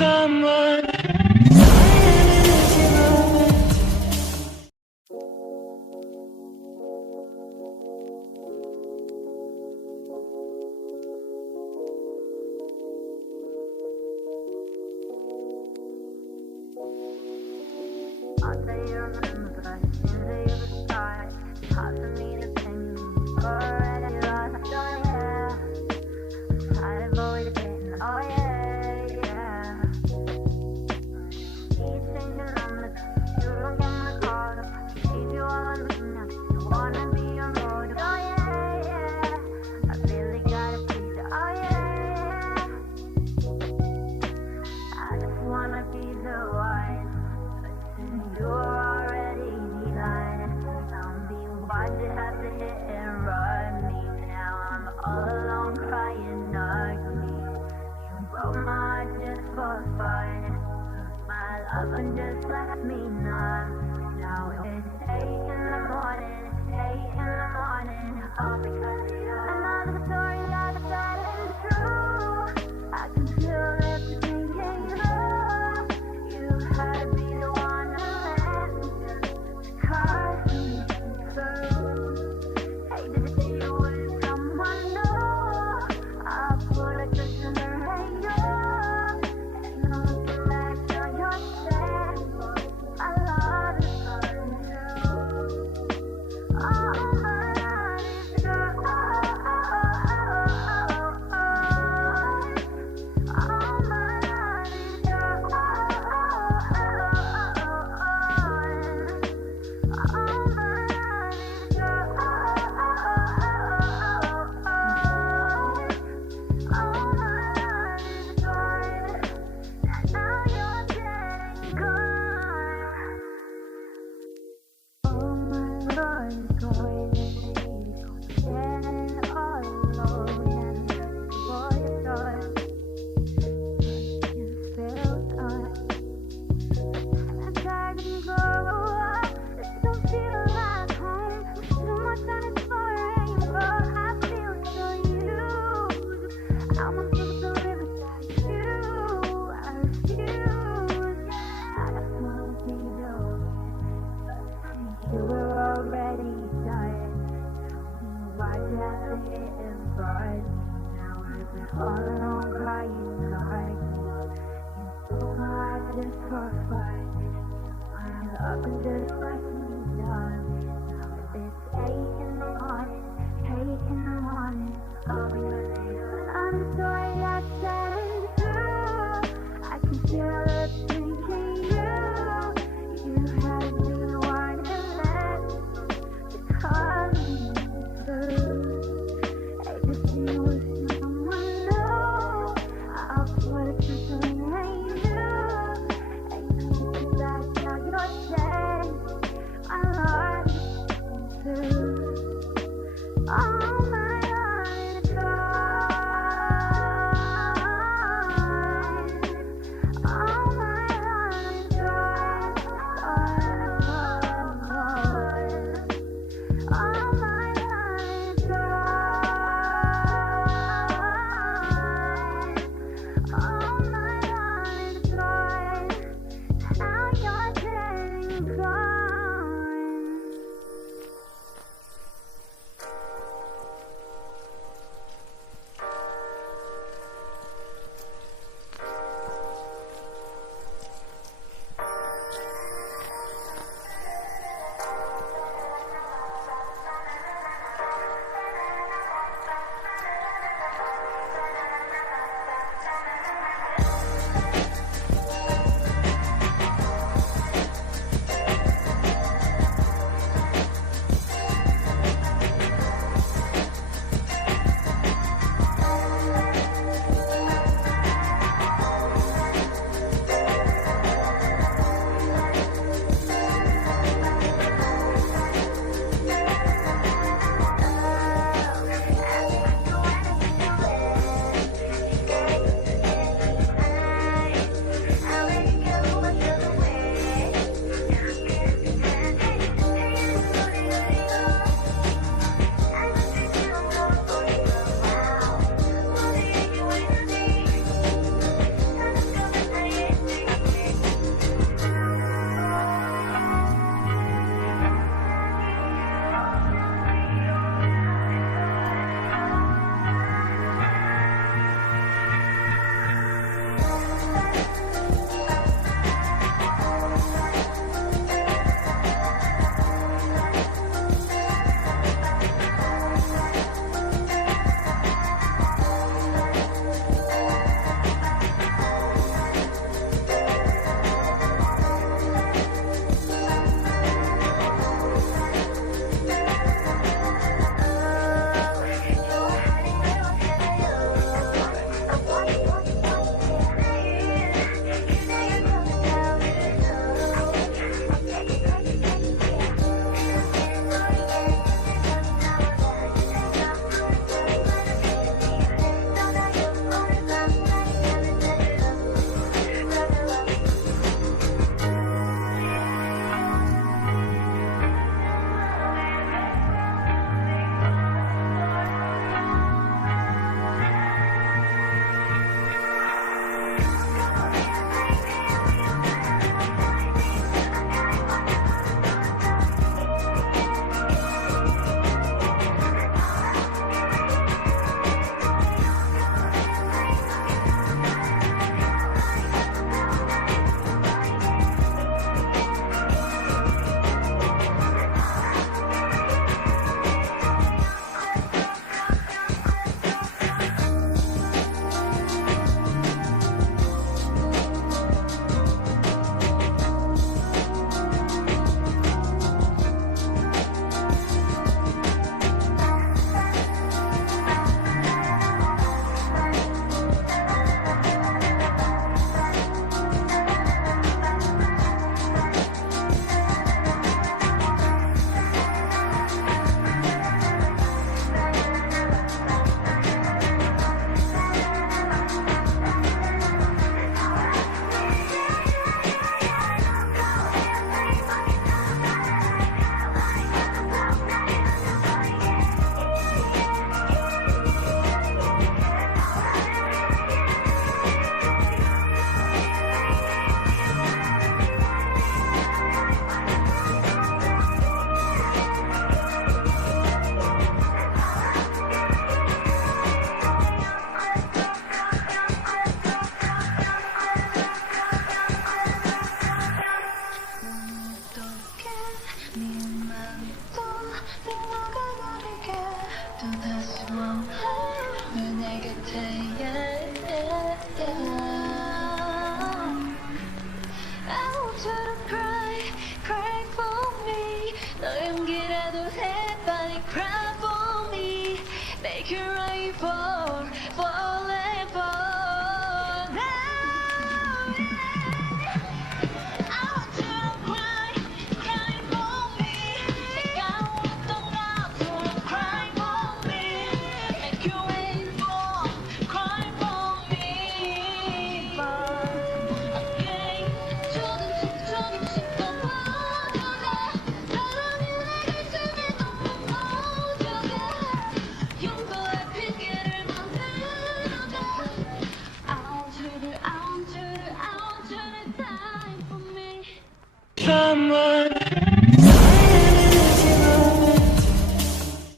someone. I'll say you remember, but I assume that you would start. It's hard for me to think you've already lost. Oh yeah, I'm tired of always getting. Oh yeah, yeah. Keep changing numbers, you don't get my call. Leave you all on me now. You wanna be on road. Oh yeah, yeah. I really gotta please you. Oh yeah, yeah. I just wanna be the one. You're already behind. Tell me why'd you have to hit and run me? Now I'm all alone crying ugly. You broke my heart just for fun. My love and just left me numb. Now it's 8 in the morning, 8 in the morning. All because of you. Another story like that is true. I can feel everything in you. You had to be the one. Make it right for